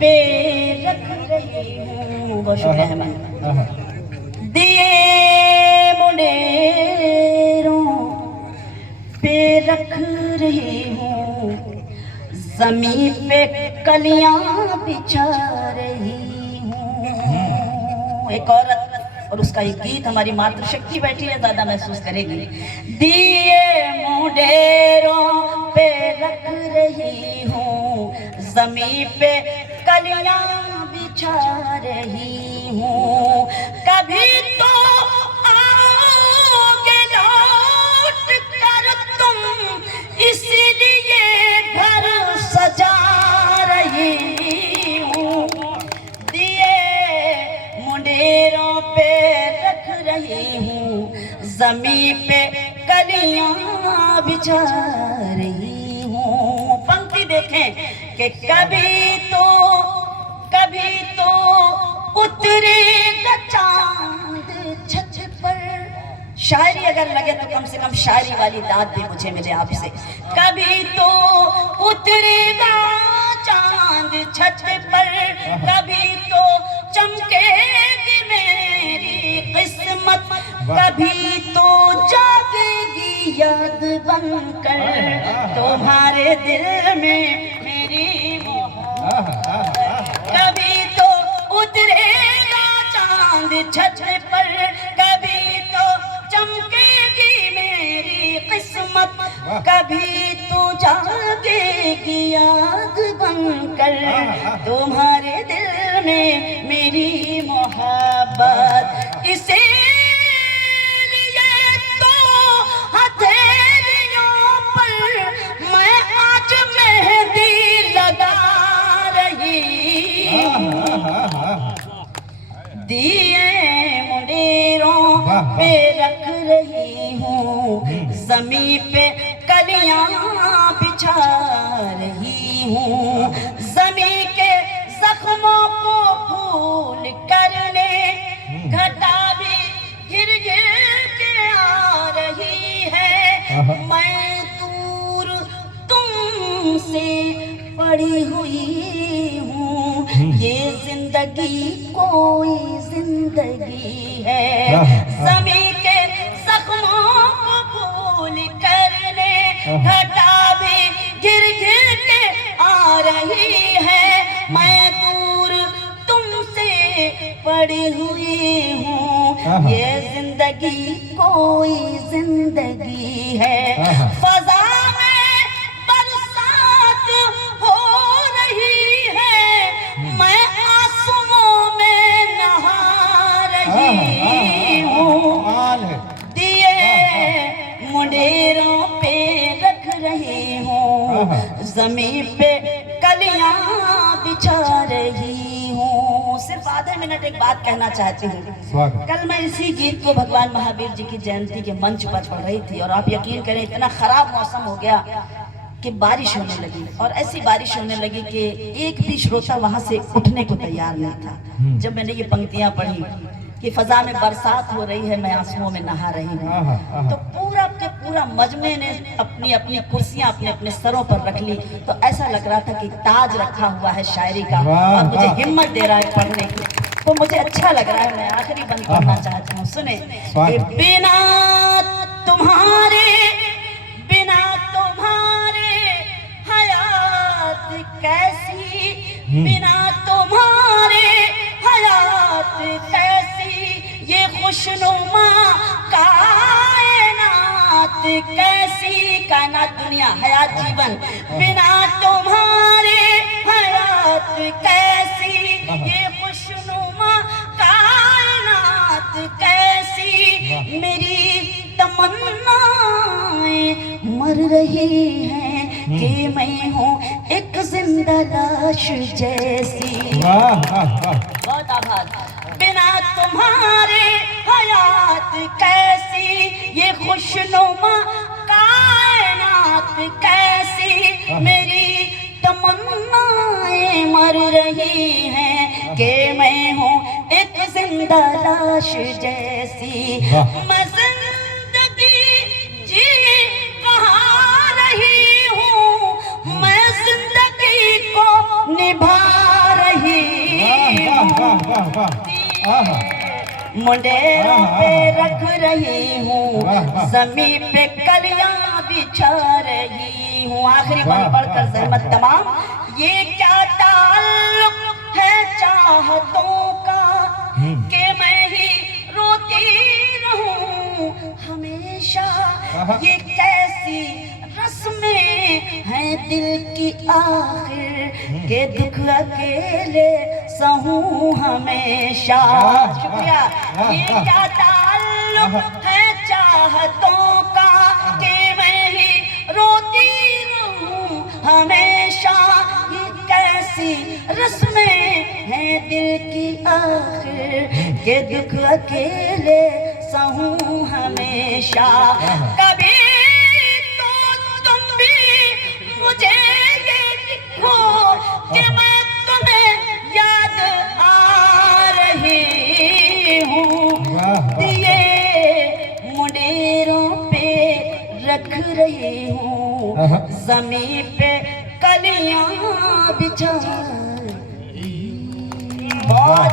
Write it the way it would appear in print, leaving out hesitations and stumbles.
पे रख रही हूँ। बहुत शुक्रिया है मैं। दिए मुंडेरों पे रख रही हूँ, जमीन पे कलियां बिछा रही हूँ। एक औरत और उसका एक गीत, हमारी मातृशक्ति बैठी है, ज्यादा महसूस करेगी। दिए मुंडेरों पे रख रही हूँ, जमीन पे कलियां बिछा रही हूँ। कभी तो आओगे लौट कर तुम, इसीलिए घर सजा रही हूँ। दिए मुंडेरों पे रख रही हूँ, जमीन पे कलियां बिछा रही हूँ। पंक्ति देखें कि कभी तो उतरेगा चांद छत पर। शायरी अगर लगे तो कम से कम शायरी वाली दाद भी मुझे मिले आपसे। कभी तो उतरेगा चांद छत पर, कभी तो चमकेगी मेरी किस्मत, कभी तो जागेगी याद बनकर तुम्हारे दिल में मेरी मोहब्बत। कभी तो उतरेगा चांद छत पर, कभी तो चमकेगी मेरी किस्मत, कभी तो जागेगी याद बनकर तुम्हारे दिल में मेरी मोहब्बत। इसीलिए तो हथेलियों पर मैं आज मेहंदी लगा रही हूँ। दिए मुंडेरों पे रख रही हूँ, जमीन पे कलियां बिछा रही हूँ। जमीन के जख्मों को फूल करने घटा भी गिर गिर के आ रही है। मैं दूर तुमसे पड़ी हुई हूँ, ये जिंदगी कोई जिंदगी है। जमीन के जख्मों को भूल करने घटा भी गिर गिर के आ रही है। मैं दूर तुमसे पड़ी हुई हूँ, ये जिंदगी कोई जिंदगी है। फजा में बरसात हो रही है, मैं आंसुओं में नहा रही हूँ। दिए मुंडेरों पे रख रही हूँ, जमीन पे कलियां बिछा रही हूँ। सिर्फ आधे मिनट एक बात कहना चाहती हूँ। कल मैं इसी गीत को भगवान महावीर जी की जयंती के मंच पर पढ़ रही थी, और आप यकीन करें इतना खराब मौसम हो गया कि बारिश होने लगी, और ऐसी बारिश होने लगी कि एक भी श्रोता वहां से उठने को तैयार नहीं था। जब मैंने ये पंक्तियां पढ़ी कि फजा में बरसात हो रही है, मैं आंसुओं में नहा रही हूँ, तो पूरा के पूरा मजमे ने अपनी अपनी कुर्सियां अपने अपने सरों पर रख ली। तो ऐसा लग रहा था कि ताज रखा हुआ है शायरी का, और मुझे हिम्मत दे रहा है पढ़ने की, तो मुझे अच्छा लग रहा है। मैं आखिरी बंद करना चाहती हूँ, सुने। बिना तुम्हारे हयात कैसी, बिना तुम्हारे हयात कैसी, ये खुशनुमा कायनात कैसी। कायनात दुनिया, हयात जीवन। बिना तुम्हारे हयात कैसी, ये खुशनुमा कायनात कैसी। मेरी तमन्नाएं मर रही हैं कि मैं हूँ एक जिंदा लाश जैसी। बहुत आभार। बिना तुम्हारे हयात कैसी, ये खुशनुमा कायनात कैसी। मेरी तमन्नाएं मर रही हैं कि मैं हूँ एक जिंदा लाश जैसी। मैं जिंदगी जी कहाँ रही हूँ, मैं जिंदगी को निभा रही मुंडेरों पे रख रही हूँ, जमीन पे कलियां बिछा रही हूँ। आखिरी बार पढ़कर सहमत तमाम। ये क्या ताल्लुक है चाहतों का कि मैं ही रोती रहूं हमेशा। ये कैसी रस्में हैं दिल की आखिर के दुख अकेले सहूं हमेशा। शुक्रिया। ये क्या ताल्लुक है चाहतों का कि मैं ही रोती रहूं हमेशा। ये कैसी रस्में हैं दिल की आखिर के दुख अकेले सहूं हमेशा। कभी तो तुम भी मुझे ये लिखो कि मैं तुम्हें याद आ रही हूँ। दिए मुंडेरों पे रख रही हूँ, जमीन पे कलियां बिछा। बहुत